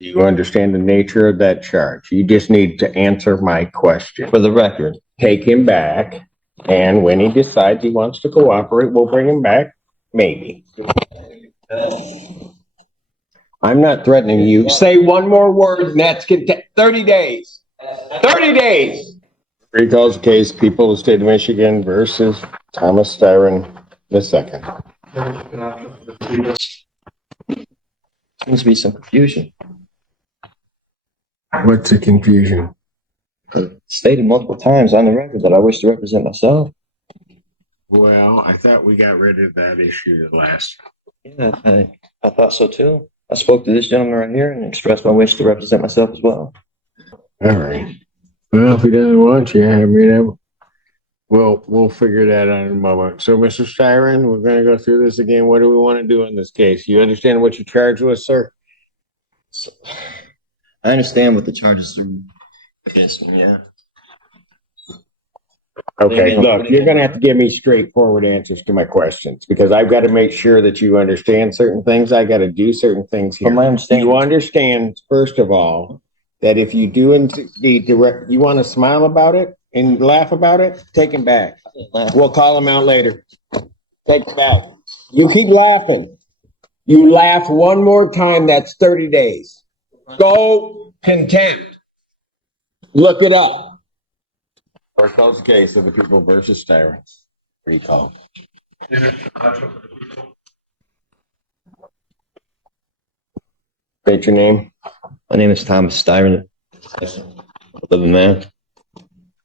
Do you understand the nature of that charge? You just need to answer my question. For the record, Take him back, and when he decides he wants to cooperate, we'll bring him back. Maybe. I'm not threatening you. Say one more word, and that's 30 days. 30 days. Recalls the case, people of the state of Michigan versus Thomas Styron II. seems to be some confusion. What's the confusion? Stated multiple times on the record that I wish to represent myself. Well, I thought we got rid of that issue last. Yeah, I thought so too. I spoke to this gentleman right here and expressed my wish to represent myself as well. All right. Well, if he doesn't want you, I mean, we'll figure that out in a moment. So, Mr. Styron, we're going to go through this again. What do we want to do in this case? You understand what you charged with, sir? So, I understand what the charges are against me, yeah. Okay, look, you're going to have to give me straightforward answers to my questions because I've got to make sure that you understand certain things. I got to do certain things here. From my understanding, you understand, first of all, that if you do indeed direct, you want to smile about it and laugh about it, take him back. We'll call him out later. Take him back. You keep laughing. You laugh one more time, that's 30 days. Go contempt. Look it up. CourtPulse the case of the people versus Styron. Recall. State your name. my name is Thomas Styron. Living man.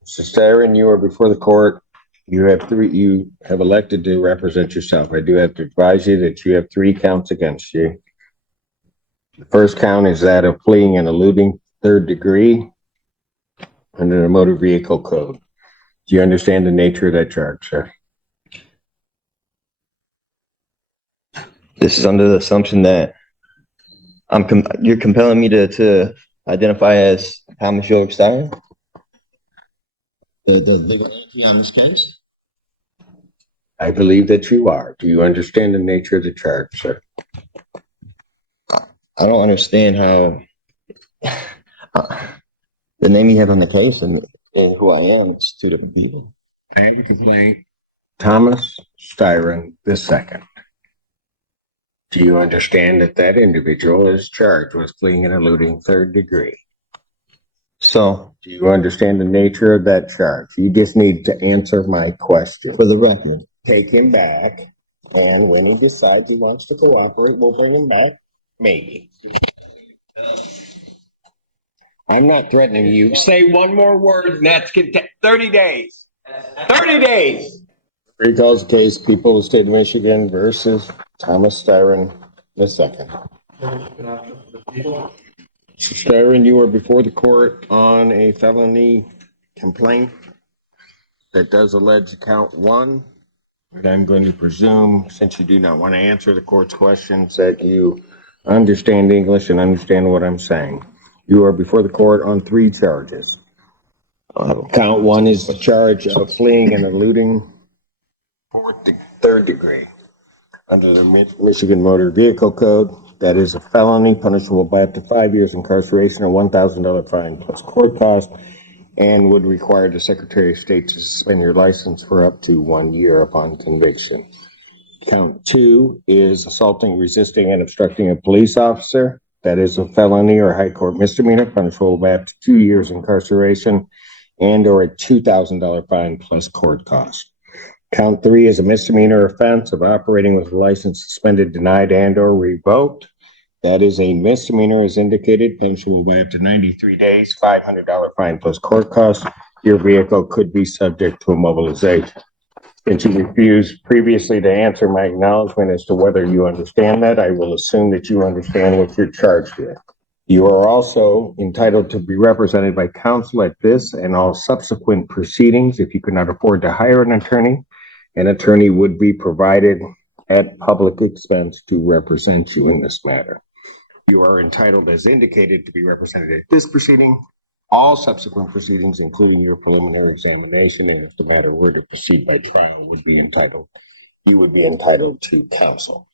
Mr. Styron, you are before the court. You have elected to represent yourself. I do have to advise you that you have 3 counts against you. The first count is that of fleeing and eluding 3rd degree under the motor vehicle code. Do you understand the nature of that charge, sir? This is under the assumption that you're compelling me to identify as Thomas Styron. The legal entity on this case? I believe that you are. Do you understand the nature of the charge, sir? I don't understand how the name you have on the case and who I am is 2 different people. I have a complaint. Thomas Styron II. Do you understand that that individual is charged with fleeing and eluding 3rd degree? So, do you understand the nature of that charge? You just need to answer my question. For the record. Take him back, and when he decides he wants to cooperate, we'll bring him back. Maybe. I'm not threatening you. Say one more word, and that's 30 days. 30 days. Recalls the case, people of the state of Michigan versus Thomas Styron II. Styron, you are before the court on a felony complaint that does allege count 1. And I'm going to presume, since you do not want to answer the court's questions, that you understand English and understand what I'm saying. You are before the court on 3 charges. Count 1 is the charge of fleeing and eluding 3rd degree. Under the Michigan Motor Vehicle Code, that is a felony punishable by up to 5 years incarceration or $1,000 fine plus court cost, and would require the Secretary of State to suspend your license for up to 1 year upon conviction. Count 2 is assaulting, resisting, and obstructing a police officer. That is a felony or high court misdemeanor punishable by up to 2 years incarceration and or a $2,000 fine plus court cost. Count 3 is a misdemeanor offense of operating with a license suspended, denied, and or revoked. That is a misdemeanor as indicated, punishable by up to 93 days, $500 fine plus court cost. Your vehicle could be subject to immobilization. Since you refused previously to answer my acknowledgement as to whether you understand that, I will assume that you understand what you're charged with. You are also entitled to be represented by counsel at this and all subsequent proceedings. If you could not afford to hire an attorney would be provided at public expense to represent you in this matter. You are entitled, as indicated, to be represented at this proceeding, all subsequent proceedings, including your preliminary examination, and if the matter were to proceed by trial, you would be entitled to counsel.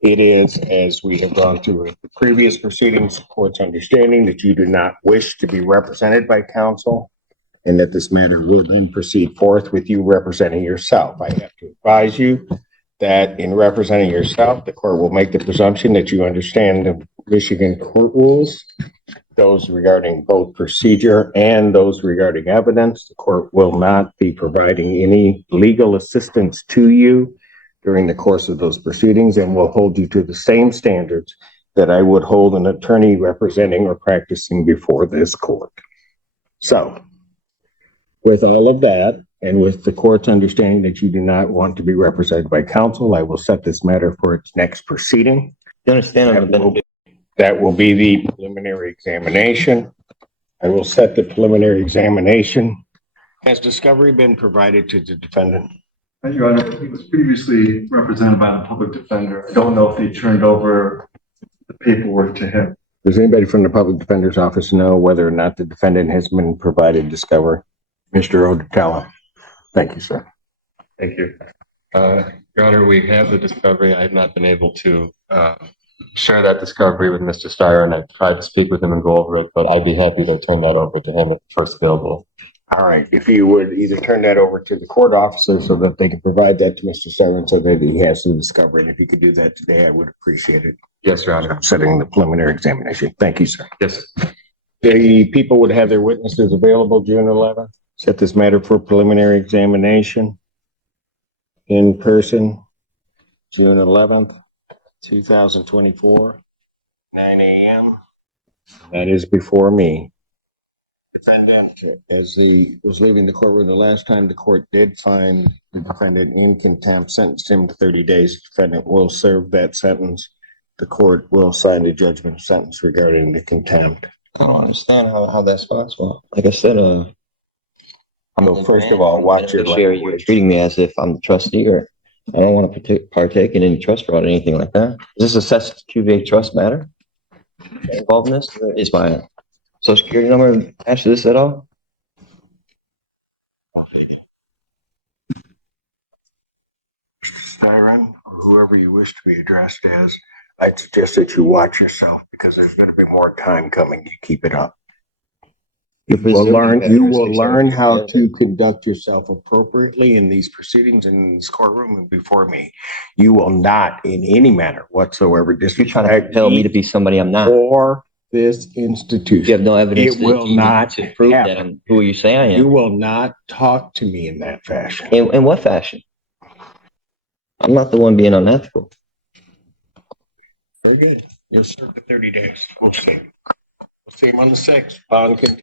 It is, as we have gone through with the previous proceedings, court's understanding that you do not wish to be represented by counsel, and that this matter will then proceed forth with you representing yourself. I have to advise you that in representing yourself, the court will make the presumption that you understand the Michigan court rules, those regarding both procedure and those regarding evidence. The court will not be providing any legal assistance to you during the course of those proceedings, and will hold you to the same standards that I would hold an attorney representing or practicing before this court. So, with all of that, and with the court's understanding that you do not want to be represented by counsel, I will set this matter for its next proceeding. You understand? That will be the preliminary examination. I will set the preliminary examination. Has discovery been provided to the defendant? Your Honor, he was previously represented by the public defender. I don't know if they turned over the paperwork to him. Does anybody from the public defender's office know whether or not the defendant has been provided discovery? Mr. Odetella. Thank you, sir. Thank you. Your Honor, we have the discovery. I have not been able to share that discovery with Mr. Styron. I've tried to speak with him and go over it, but I'd be happy to turn that over to him at first available. All right. If you would either turn that over to the court officer so that they can provide that to Mr. Styron so that he has the discovery. And if you could do that today, I would appreciate it. Yes, Your Honor. I'm setting the preliminary examination. Thank you, sir. Yes. The people would have their witnesses available June 11th. Set this matter for preliminary examination in person, June 11th, 2024, 9 a.m. That is before me. Defendant, as he was leaving the courtroom the last time, the court did find the defendant in contempt, sentenced him to 30 days. Defendant will serve that sentence. The court will sign the judgment of sentence regarding the contempt. I don't understand how that's possible. Like I said, So first of all, watch your you're language. treating me as if I'm the trustee, or I don't want to partake in any trust fraud or anything like that. Is this a CESQV trust matter involved in this? Is my social security number attached to this at all? Styron, or whoever you wish to be addressed as, I'd suggest that you watch yourself because there's going to be more time coming. You keep it up. You will learn how to conduct yourself appropriately in these proceedings in this courtroom and before me. You will not in any manner whatsoever You're trying to disrespect tell me to be somebody I'm not. or this institution. You have no evidence It will not to prove happen. that I'm who you say I You am. will not talk to me in that fashion. In what fashion? I'm not the one being unethical. So good. You're served for 30 days. We'll see. We'll see him on the 6th. Bond